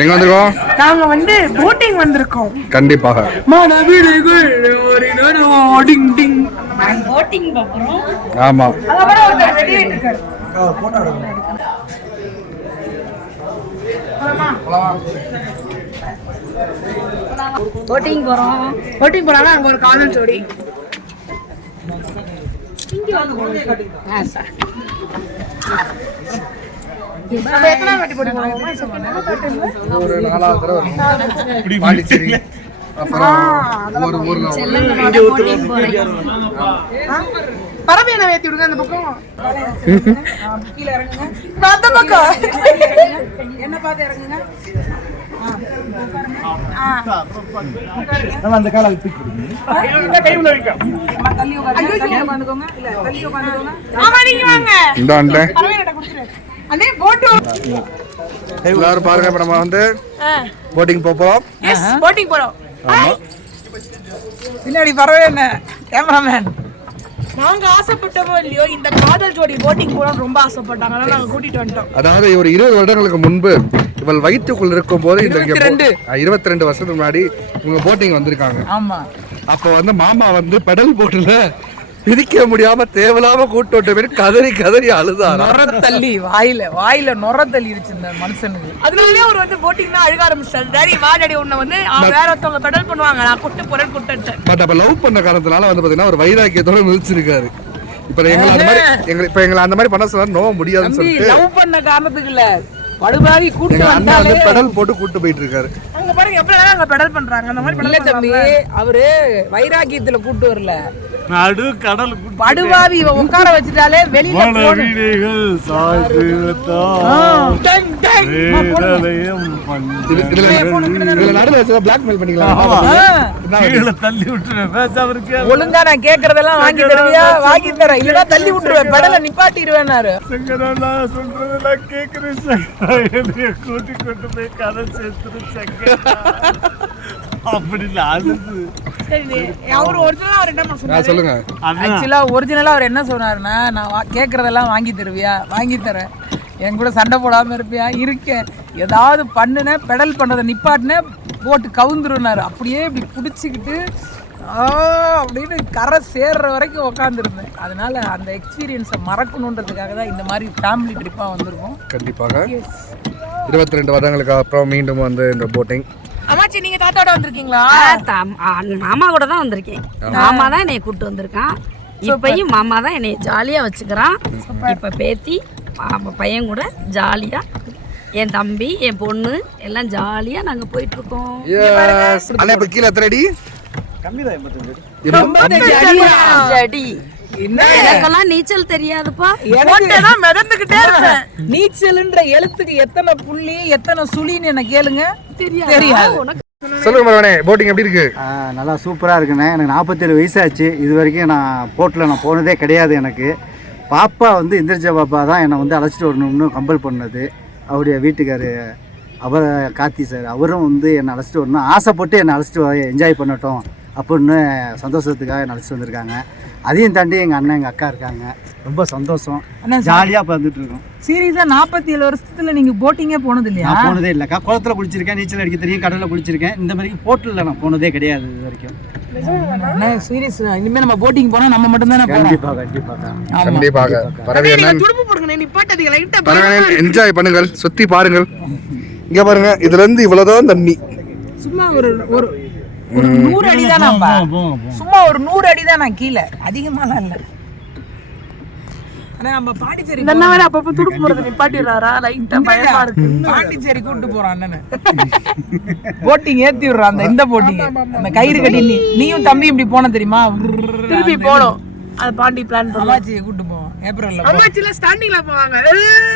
எங்க வந்திருக்கோம்? நாங்க வந்து போட்டிங் வந்திருக்கோம். கண்டிப்பாக மனவீடுகள் டிங் டிங் போட்டிங் போறோம். ஆமா. ஒருத்தர் வெளியிட்டு இருக்காரு. போட்டிங் போறோம். போட்டிங் போறாங்க. அங்க ஒரு காதல் ஜோடி. எத்தனை வாட்டி போட்டிங் போறோம்? ஒரு 4வது தடவை வரும். பாண்டிச்சேரி அப்புறம் ஒரு ஊர்ல பறவை என்ன ஏத்தி விடுங்க அந்த பக்கம். கீழே இறங்குங்க. அந்த பக்கம் என்ன பார்த்து இறங்குங்க. அந்த கால கை உள்ள வைக்க. தள்ளி உட்காந்துக்கோங்க. இல்ல தள்ளி உட்காந்துக்கோங்க. ஆமா நீங்க வாங்க. இந்த பறவை கிட்ட கொடுத்துரு. அண்ணே போட் எல்லாரும் பாருங்க. இப்ப நம்ம வந்து போட்டிங் போறோம். எஸ் போட்டிங் போறோம். ஆமா. பின்னாடி பறவை என்ன கேமராமேன். நாங்க ஆசைப்பட்டோமோ இல்லையோ இந்த காதல் ஜோடி போட்டிங் போறோம் ரொம்ப ஆசைப்பட்டாங்க. அதனால நாங்க கூட்டிட்டு வந்துட்டோம். அதாவது ஒரு 20 வருடங்களுக்கு முன்பு இவள் வயிற்றுக்குள் இருக்கும் போது இந்த 22 வருஷத்துக்கு முன்னாடி இவங்க போட்டிங் வந்திருக்காங்க. ஆமா. அப்ப வந்து மாமா வந்து பெடல் போட்டுல பிரிக்க முடியாம தேவலாம கூட்டு பேர் கதறி கதறி அழுதாரு. நொற தள்ளி வாயில நொற தள்ளி இருந்துச்சு இந்த மனுஷனுக்கு. அதனாலயே அவர் வந்து போட்டிங்னா அழுக ஆரம்பிச்சாரு. டாடி வா டாடி உன்னை வந்து வேற ஒருத்தவங்க பெடல் பண்ணுவாங்க நான் கூட்டு போறேன் கூட்டேன். பட் அப்ப லவ் பண்ண காரணத்தினால வந்து பாத்தீங்கன்னா ஒரு வைராக்கியத்தோட மிதிச்சிருக்காரு. இப்ப எங்களை அந்த மாதிரி பண்ண சொன்னா நோவ முடியாதுன்னு சொல்லிட்டு லவ் பண்ண காரணத்துக்கு இல்ல படுபாவி கூட்டு வந்தாலே பெடல் போட்டு கூட்டு போயிட்டு இருக்காரு. அங்க பாருங்க எப்படி அங்க பெடல் பண்றாங்க. அந்த மாதிரி இல்ல தம்பி அவரு வைராக்கியத்துல கூட்டு வரல. நடு கடல் படுபாவி உட்கார வச்சிட்டாலே வெளியில வீடுகள் சாய்த்துதா வேதலையும் இதுல நடுவுல வச்சா பிளாக்மெயில் பண்ணிக்கலாம். கீழ தள்ளி விட்டுறேன் பேச அவருக்கு. ஒழுங்கா நான் கேக்குறதெல்லாம் வாங்கி தருவியா? வாங்கி தரேன். இல்லனா தள்ளி விட்டுருவேன். பெடல நிப்பாட்டிடுவேன்னாரு. சங்கரா சொல்றதெல்லாம் கேக்குறேன். சங்கரா கூட்டி கொண்டு போய் கதை சேர்த்துரு சங்கரா அப்படி இல்ல. அது சரி அவர் ஒரிஜினலா அவர் என்ன சொன்னாரு சொல்லுங்க. ஆக்சுவலா ஒரிஜினலா அவர் என்ன சொன்னாருன்னா நான் கேக்குறதெல்லாம் வாங்கி தருவியா? வாங்கி தரேன். என் கூட சண்டை போடாம இருப்பியா? இருக்கேன். ஏதாவது பண்ணுன பெடல் பண்றதை நிப்பாட்டின போட்டு கவுந்துருனாரு. அப்படியே இப்படி பிடிச்சிக்கிட்டு அப்படின்னு கரை சேர்ற வரைக்கும் உட்காந்துருந்தேன். அதனால அந்த எக்ஸ்பீரியன்ஸை மறக்கணுன்றதுக்காக தான் இந்த மாதிரி ஃபேமிலி ட்ரிப்பாக வந்திருக்கோம். கண்டிப்பாக 22 வருடங்களுக்கு அப்புறம் மீண்டும் வந்து இந்த போட்டிங். அம்மாச்சி நீங்க தாத்தாவோட வந்திருக்கீங்களா? மாமா கூட தான் வந்திருக்கேன். மாமா தான் என்னை கூப்பிட்டு வந்திருக்கான். இப்பயும் மாமா தான் என்னை ஜாலியா வச்சுக்கிறான். இப்ப பேத்தி பையன் கூட ஜாலியா என் தம்பி என் பொண்ணு எல்லாம் ஜாலியா நாங்க போயிட்டு இருக்கோம். கீழே எத்தனை அடி? எனக்கெல்லாம் நீச்சல் தெரியாதுப்பா. மிதந்துகிட்டே இருப்பேன். நீச்சல்ன்ற எழுத்துக்கு எத்தனை புள்ளி எத்தனை சுழின்னு என்ன கேளுங்க. தெரியாது. சொல்லுங்க மரவனே, போட்டிங் எப்படி இருக்கு? நல்லா சூப்பராக இருக்குண்ணே. எனக்கு 47 வயசாச்சு. இது வரைக்கும் நான் போட்டில் நான் போனதே கிடையாது. எனக்கு பாப்பா வந்து இந்திரஜா பாப்பா தான் என்னை வந்து அழைச்சிட்டு வரணும்னு கம்பல் பண்ணது. அவருடைய வீட்டுக்கார் அவர் கார்த்தி சார் அவரும் வந்து என்னை அழைச்சிட்டு வரணும் ஆசைப்பட்டு என்னை அழைச்சிட்டு என்ஜாய் பண்ணட்டும் அப்படின்னு சந்தோஷத்துக்காக என்னை அழைச்சிட்டு வந்திருக்காங்க. அதையும் தாண்டி எங்கள் அண்ணன் எங்கள் அக்கா இருக்காங்க. ரொம்ப சந்தோஷம். ஜாலியாக வந்துட்டு இருக்கோம். சீரியஸாக 47 வருஷத்துல நீங்கள் போட்டிங்கே போனது இல்லையா? நான் போனதே இல்லைக்கா. குளத்தில் குளிச்சிருக்கேன், நீச்சல் அடிக்க தெரியும், கடலில் குளிச்சிருக்கேன். இந்த மாதிரி போட்டில் நான் போனதே கிடையாது இது வரைக்கும். சீரியஸ் இனிமேல் நம்ம போட்டிங் போனால் நம்ம மட்டும் தானே. கண்டிப்பாக என்ஜாய் பண்ணுங்கள், சுற்றி பாருங்கள். இங்கே பாருங்க, இதுல இருந்து இவ்வளவுதான் தண்ணி. சும்மா ஒரு 100 அடி தான். சும்மா ஒரு 100 அடி தான். நான் கீழே அதிகமாலாம் இல்லை. நம்ம பாண்டிச்சேரி அப்பப்ப துடுப்பு போறது நிப்பாட்டிடுறாரா? லைட்டா பயமா இருக்கு. பாண்டிச்சேரி கூட்டு போறான் அண்ணன். போட்டிங் ஏத்தி விடுறான். அந்த இந்த போட்டிங் அந்த கயிறு கட்டி நீயும் தம்பி இப்படி போன தெரியுமா? திருப்பி போனோம். அது பாண்டி பிளான் பண்ணி அம்மாச்சியை கூட்டு போவோம். ஏப்ரல்ல அம்மாச்சில ஸ்டாண்டிங்ல போவாங்க.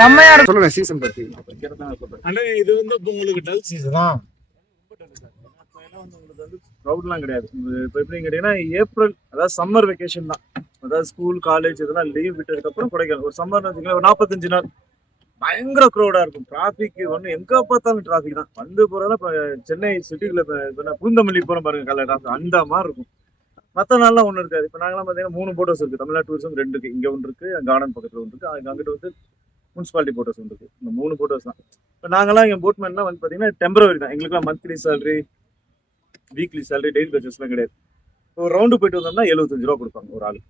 செம்மையா இருக்கு. சொல்லுங்க சீசன் பத்தி. அண்ணா இது வந்து உங்களுக்கு டல் சீசனா? க்ரௌட்லாம் கிடையாது. இப்போ எப்படின்னு கேட்டீங்கன்னா ஏப்ரல் அதாவது சம்மர் வெக்கேஷன் தான். அதாவது ஸ்கூல் காலேஜ் இதெல்லாம் லீவ் விட்டதுக்கு அப்புறம் கொடைக்கானல் ஒரு சம்மர் வச்சுக்கலாம். ஒரு 45 நாள் பயங்கர க்ரௌடா இருக்கும். டிராஃபிக் ஒன்று எங்க பார்த்தாலும் டிராஃபிக் தான். வந்து போறதுனா இப்போ சென்னை சிட்டிக்குள்ள பூந்தமல்லி போறோம் பாருங்க, காலையில் டிராஃபிக் அந்த மாதிரி இருக்கும். மற்ற நாள்லாம் ஒண்ணு இருக்காது. இப்ப நாங்கெல்லாம் பாத்தீங்கன்னா 3 போட் ஹவுஸ் இருக்கு. தமிழ்நாடு டூரிசம் 2 இருக்கு. இங்க ஒன்று இருக்கு, கார்டன் பக்கத்துல ஒன்று இருக்கு, அங்கிட்டு வந்து முனிசிபாலிட்டி போட் ஹவுஸ் ஒன்று இருக்கு. இந்த 3 போட் ஹவுஸ் தான். இப்போ நாங்கெல்லாம் இங்க போட்மேன்லாம் வந்து பாத்தீங்கன்னா டெம்பரவரி தான். எங்களுக்குலாம் monthly salary, weekly salary, daily பர்ச்சேஸ்லாம் கிடையாது. ஒரு ரவுண்டு போயிட்டு வந்தோம்னா 75 ரூபா கொடுப்பாங்க ஒரு ஆளு.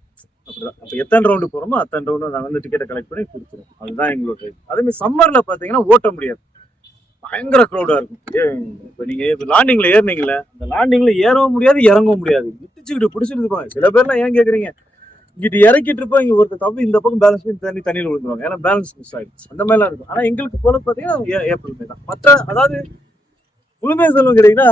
அப்படிதான். அப்போ எத்தனை ரவுண்டு போறோமோ அத்தனை ரவுண்டு நாங்கள் வந்து டிக்கெட்டை கலெக்ட் பண்ணி கொடுத்துருவோம். அதுதான் எங்களோட ட்ரைவ். அதேமாதிரி சம்மர்ல பாத்தீங்கன்னா ஓட்ட முடியாது, பயங்கர க்ரௌடா இருக்கும். இப்போ நீங்க லாண்டிங்ல ஏறினீங்கல்ல, அந்த லாண்டிங்ல ஏறவும் முடியாது, இறங்கவும் முடியாது, விட்டுச்சுக்கிட்டு பிடிச்சிட்டு இருப்பாங்க. சில பேர்லாம் ஏன் கேக்குறீங்க, இங்கிட்டு இறக்கிட்டு இருப்போம், இங்க ஒருத்தர் தப்பு இந்த பக்கம் பேலன்ஸ் பண்ணி தண்ணியில் விழுந்துருவாங்க. ஏன்னா பேலன்ஸ் மிஸ் ஆயிடுச்சு. அந்த மாதிரிலாம் இருக்கும். ஆனா எங்களுக்கு போல பாத்தீங்கன்னா ஏப்ரல் மே தான். மற்ற அதாவது முழுமையாக சொல்லணும் கேட்டீங்கன்னா,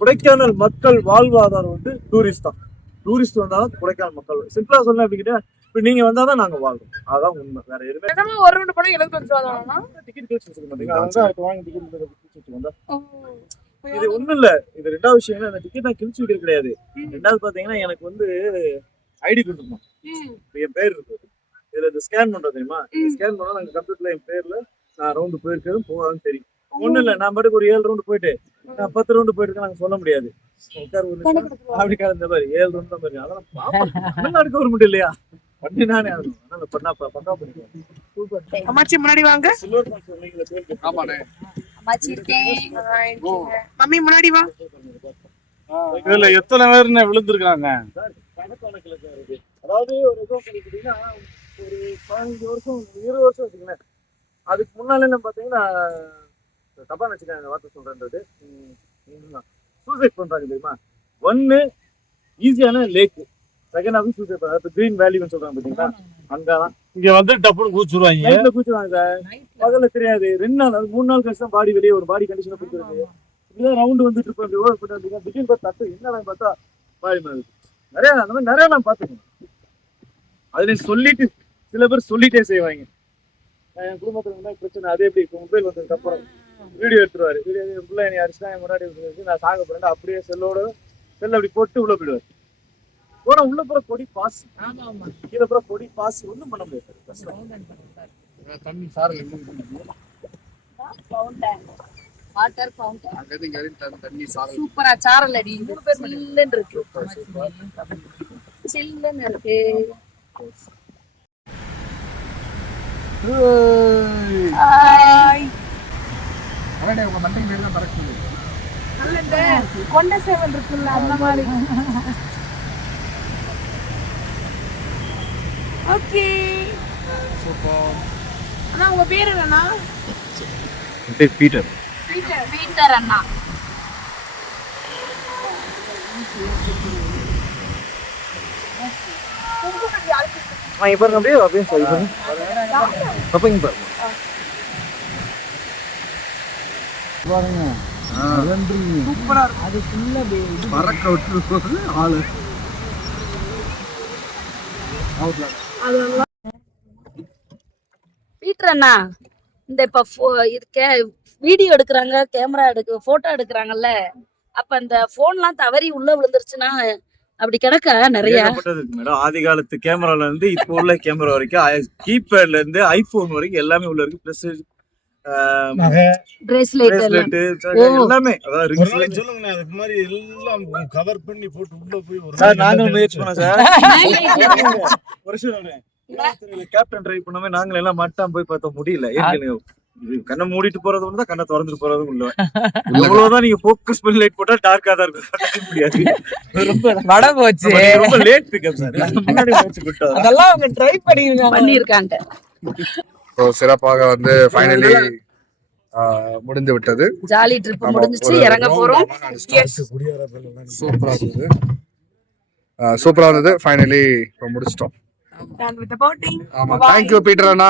கொடைக்கானல் மக்கள் வாழ்வாதாரம் வந்து டூரிஸ்ட் தான். டூரிஸ்ட் வந்தாலும் கொடைக்கானல் மக்கள் சிம்பிளா சொல்லணும் அப்படிங்கிட்ட, இப்போ நீங்க வந்தாதான் நாங்க வாழ்றோம். அதான் உண்மை. வேற எதுவுமே ஒரு ரெண்டு படம் 75 ரூபா தானா? டிக்கெட் கிழிச்சு வச்சுக்க மாட்டீங்க. அதான் வாங்கி டிக்கெட் கிழிச்சு வந்தா இது ஒண்ணும் இல்ல. இது ரெண்டாவது விஷயம் என்ன, அந்த டிக்கெட் நான் கிழிச்சு விட கிடையாது. ரெண்டாவது பாத்தீங்கன்னா எனக்கு வந்து ஐடி கொடுத்துருந்தோம். இப்போ என் பேர் இருக்கு, இதுல இந்த ஸ்கேன் பண்றோம் தெரியுமா? ஸ்கேன் பண்ணா நாங்க கம்ப்யூட்டர்ல என் பேர்ல நான் ரவுண்டு போயிருக்கேன் போகாதுன்னு தெரியும். ஒண்ணும் இல்ல, நான் பாட்டுக்கு ஒரு 7 ரவுண்டு போயிட்டு நான் 10 ரவுண்டு போயிட்டு நாங்க சொல்ல முடியாது. அப்படி கலந்த மாதிரி 7 ரவுண்டு தான் போயிருக்கேன். அதெல்லாம் தமிழ்நாடு கவர்மெண்ட் இல்லையா, பண்ணி நானே ஆகணும். அதனால பண்ணா பண்ணிக்கலாம். அம்மாச்சி முன்னாடி வாங்க. சில்வர் பாக்ஸ் சொன்னீங்களே பேருக்கு. ஆமாண்ணே. அம்மாச்சி இருக்கேன். மம்மி முன்னாடி வா. இதுல எத்தனை பேர் விழுந்திருக்காங்க? கணக்கணக்கில் தான் இருக்கு. அதாவது ஒரு எதுவும் சொல்லிக்கிட்டீங்கன்னா ஒரு 15 வருஷம் 20 வருஷம் வச்சுக்கங்களேன். அதுக்கு முன்னாலே நம்ம பாத்தீங்கன்னா தப்பா நினைச்சுக்காங்க வார்த்தை சொல்றேன்றது, சூசைட் பண்றாங்க தெரியுமா? ஒன்னு ஈஸியான லேக், செகண்ட் ஆஃப் சூசைட் பண்றாங்க. கிரீன் வேலின்னு சொல்றாங்க பாத்தீங்களா, அங்கதான் இங்க வந்து டப்புனு கூச்சுருவாங்க. நைட்ல கூச்சுவாங்க சார். பகல்ல தெரியாது. 2 நாள் 3 நாள் கழிச்சு தான் பாடி வெளியே ஒரு பாடி கண்டிஷனை கொடுத்துருக்கு. இப்படிதான் ரவுண்டு வந்துட்டு இருப்போம், இப்படி ஓவர் பண்ணிட்டு திடீர்னு பார்த்து தட்டு என்ன பார்த்தா பாடி மாதிரி நிறைய அந்த மாதிரி நிறைய நான் பார்த்துக்கேன். அதுல சொல்லிட்டு சில பேர் சொல்லிட்டே செய்வாங்க. என் குடும்பத்துல இருந்தா பிரச்சனை, அதே எப்படி இப்போ மொபைல் வந்ததுக்கு அப்புறம் வீடியோ எடுத்துருவாரு. வீடியோ ஃபுல்லா என்னை அடிச்சுதான் என் முன்னாடி நான் சாக போறேன் அப்படியே செல்ல அப்படி போட்டு உள்ள போயிடுவாரு. போனா உள்ள போற கொடி பாஸ், கீழே போற கொடி பாஸ் ஒன்றும் பண்ண முடியாது. தண்ணி சாரல் வாட்டர் ஃபவுண்டன் தண்ணி சாரல் சூப்பரா சாரல் அடி. சில்லுன்னு இருக்கு, சில்லுன்னு இருக்கு. உங்க மண்டைக்கு மேல தான் பறக்குது. கொண்ட சேவல் இருக்குல்ல, அந்த மாதிரி. Okay super. அண்ணா உங்க பேர் என்னன்னா? பீட்டர். பீட்டர் அண்ணா. இங்க பாருங்க, அப்படியே அப்படியே சரி பாருங்க. அப்ப இங்க பாருங்க. சூப்பரா இருக்கு. அது ஃபுல்லா பறக்க விட்டு ஆளு பீட்டர் அண்ணா, இந்த இப்ப இதுக்கு வீடியோ எடுக்கிறாங்க, கேமரா போட்டோ எடுக்கிறாங்கல்ல, அப்ப அந்த போன்லாம் தவறி உள்ள விழுந்துருச்சுன்னா அப்படி கிடக்க நிறைய மேடம். ஆதி காலத்து கேமரால இருந்து இப்போ உள்ள கேமரா வரைக்கும், கீபேட்ல இருந்து ஐபோன் வரைக்கும் எல்லாமே உள்ள இருக்கு. பிளஸ் பிரேஸ்லெட் எல்லாமே. சொல்லுங்க, அதுக்கு மாதிரி எல்லாம் கவர் பண்ணி போட்டு உள்ள போய் ஒரு சார் நாங்களும் முயற்சி பண்ணோம் சார். வருஷம் கேப்டன் ட்ரை பண்ணவே நாங்கள் எல்லாம் மட்டாம் போய் பார்த்தோம், முடியல. ஏற்கனவே கண்ணை மூடிட்டு போறது ஒண்ணு தான், கண்ணை திறந்துட்டு போறதும் இல்ல. எவ்வளவுதான் நீங்க போக்கஸ் பண்ணி லைட் போட்டா டார்க்கா தான் இருக்கும், முடியாது. ரொம்ப வட போச்சு, ரொம்ப லேட் பிக்கப் சார். முன்னாடி முயற்சி விட்டோம், அதெல்லாம் அவங்க ட்ரை பண்ணிருக்காங்க. சிறப்பாக வந்து ஃபைனலி முடிந்து விட்டது. ஜாலி ட்ரிப் முடிஞ்சிச்சு, இறங்க போறோம். சூப்பரா இருந்தது, சூப்பரா இருந்தது. ஃபைனலி இப்போ முடிச்சிட்டோம். Done with the boating. ஆமா, தேங்க்யூ பீட்டர் அண்ணா.